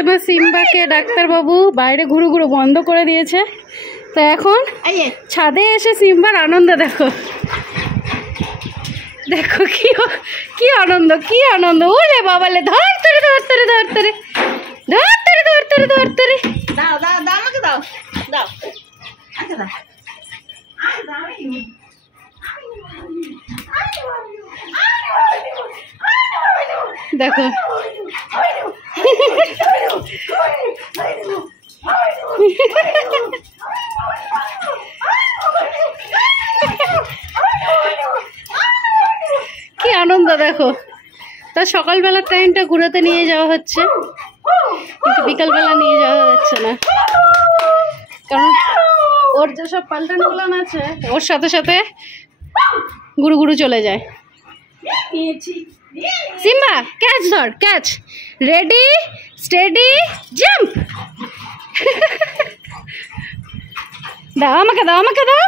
জন্য সিম্বাকে ডাক্তারবাবু বাইরে ঘুরু ঘুরু বন্ধ করে দিয়েছে। তো এখন ছাদে এসে সিম্বার আনন্দ দেখো, দেখো কি আনন্দ, কি আনন্দ। ওরে বাবালে, ধর তরে ধর তরে ধর তরে ধর তরে ধর তরে ধর তরে। দাও দাও দাও, আমাকে দাও দাও, আচ্ছা দাও। দেখো কি আনন্দ দেখো। তা সকালবেলার টাইমটা ঘুরাতে নিয়ে যাওয়া হচ্ছে, কিন্তু বিকালবেলা নিয়ে যাওয়া যাচ্ছে না, কারণ ওর যেসব পাল্টান গুলান আছে ওর সাথে সাথে গুরু গুরু চলে যায়। সিম্বা ক্যাচ ধর, ক্যাচ, রেডি স্টেডি জাম্প। দাও আমাকে, দাও আমাকে, দাও।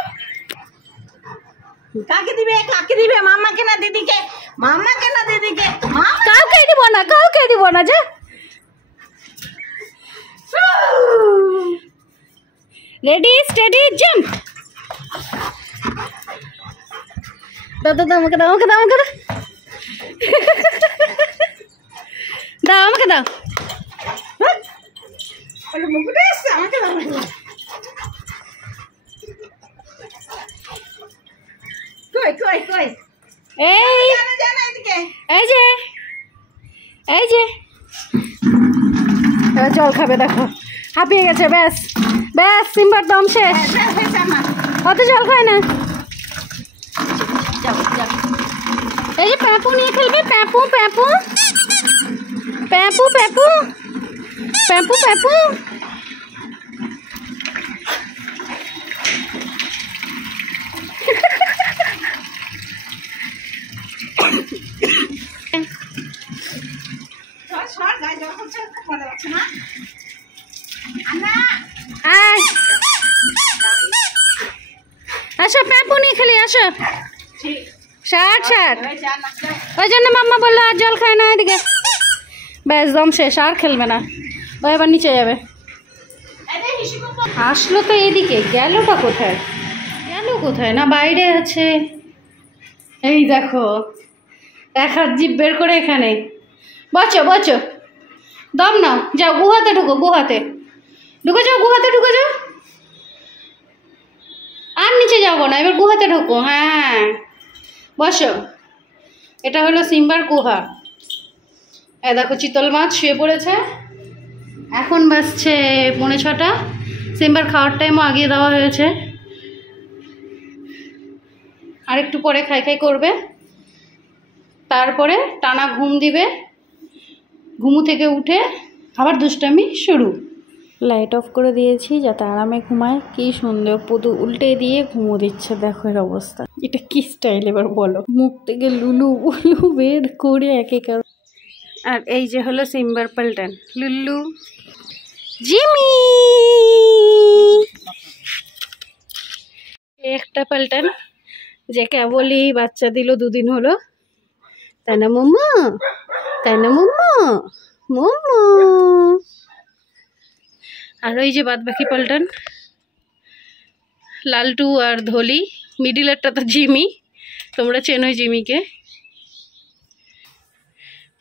কাকে দিবে, কাকে দিবে? মাম্মাকে না দিদিকে? মাম্মাকে না দিদিকে? কাউকে দিব না, কাউকে দিব না, যা। Ready steady jump. দাও দাও, আমাকে দাও, আমাকে দাও, আমাকে দাও, দাও আমাকে দাও। মুকুটে এসছে, আমাকে দাও। কই কই কই? এই জানা জানা এদিকে। এই যে, এই যে এবার জল খাবে, দেখো হাঁপিয়ে গেছে। ব্যাস ব্যাস, সিম্বার দম শেষ। অত জল খায় না। এই যে প্যাপু নিয়ে খেলবে, প্যাপু প্যাপু প্যাপু প্যাপু প্যাপু প্যাপু। আসো প্যাপু নিয়ে খেলি, আসো। ষাট ষাট, ওই জন্য মাম্মা বললো আর জল খায় না এদিকে। ব্যাস দম শেষ, আর খেলবে না, ও এবার নিচে যাবে। আসলো তো এদিকে, গেলটা কোথায়? গেল কোথায়? না বাইরে আছে। এই দেখো, এক হাত জিভ বের করে এখানে। বচো বচো, দম নাও, যাও গুহাতে ঢুকো, গুহাতে ঢুকে যাও, গুহাতে ঢুকে যাও। আর নিচে যাবো না, এবার গুহাতে ঢুকো। হ্যাঁ বসো, এটা হলো সিম্বার গুহা। দেখো চিতল মাছ শুয়ে পড়েছে। এখন বাজছে 6:45। সিম্বার খাওয়ার টাইমও আগিয়ে দেওয়া হয়েছে। আর একটু পরে খাই খাই করবে, তারপরে টানা ঘুম দিবে। ঘুমু থেকে উঠে আবার দুষ্টামি শুরু। লাইট অফ করে দিয়েছি যাতে আরামে ঘুমায়। কি সুন্দর পুদু উল্টে দিয়ে ঘুমো দিচ্ছে, দেখো এর অবস্থা। এটা কি স্টাইল এবার বলো? মুখ থেকে লুলু উলু বের করে একে কার। আর এই যে হলো সিম্বার পাল্টান, লুল্লু জিমি। একটা পাল্টান যে কেবলই বাচ্চা দিল, 2 দিন হলো, তাই না মোমো? তাই না মোমো? মোমো। আর ওই যে বাদ বাকি পাল্টান, লালটু আর ধলি, মিডিলেরটা তো জিমি, তোমরা চেনোই জিমিকে।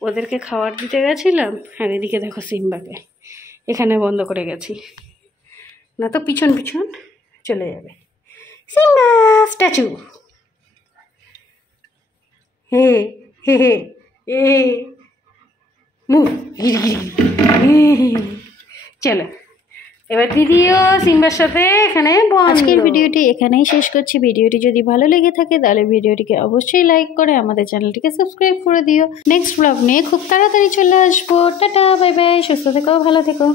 ওদেরকে খাবার দিতে গেছিলাম, আর এদিকে দেখো সিম্বাকে এখানে বন্ধ করে গেছি, না তো পিছন পিছন চলে যাবে। Simba statue. হে হে হে এ মুভ, চলো এবার দিদিও সিম্বার সাথে এখানে। আজকের ভিডিওটি এখানেই শেষ করছি। ভিডিওটি যদি ভালো লেগে থাকে তাহলে ভিডিওটিকে অবশ্যই লাইক করে আমাদের চ্যানেলটিকে সাবস্ক্রাইব করে দিও। নেক্সট ব্লগ নিয়ে খুব তাড়াতাড়ি চলে আসবো। টাটা, বাই বাই, সুস্থ থেকো, ভালো থেকো।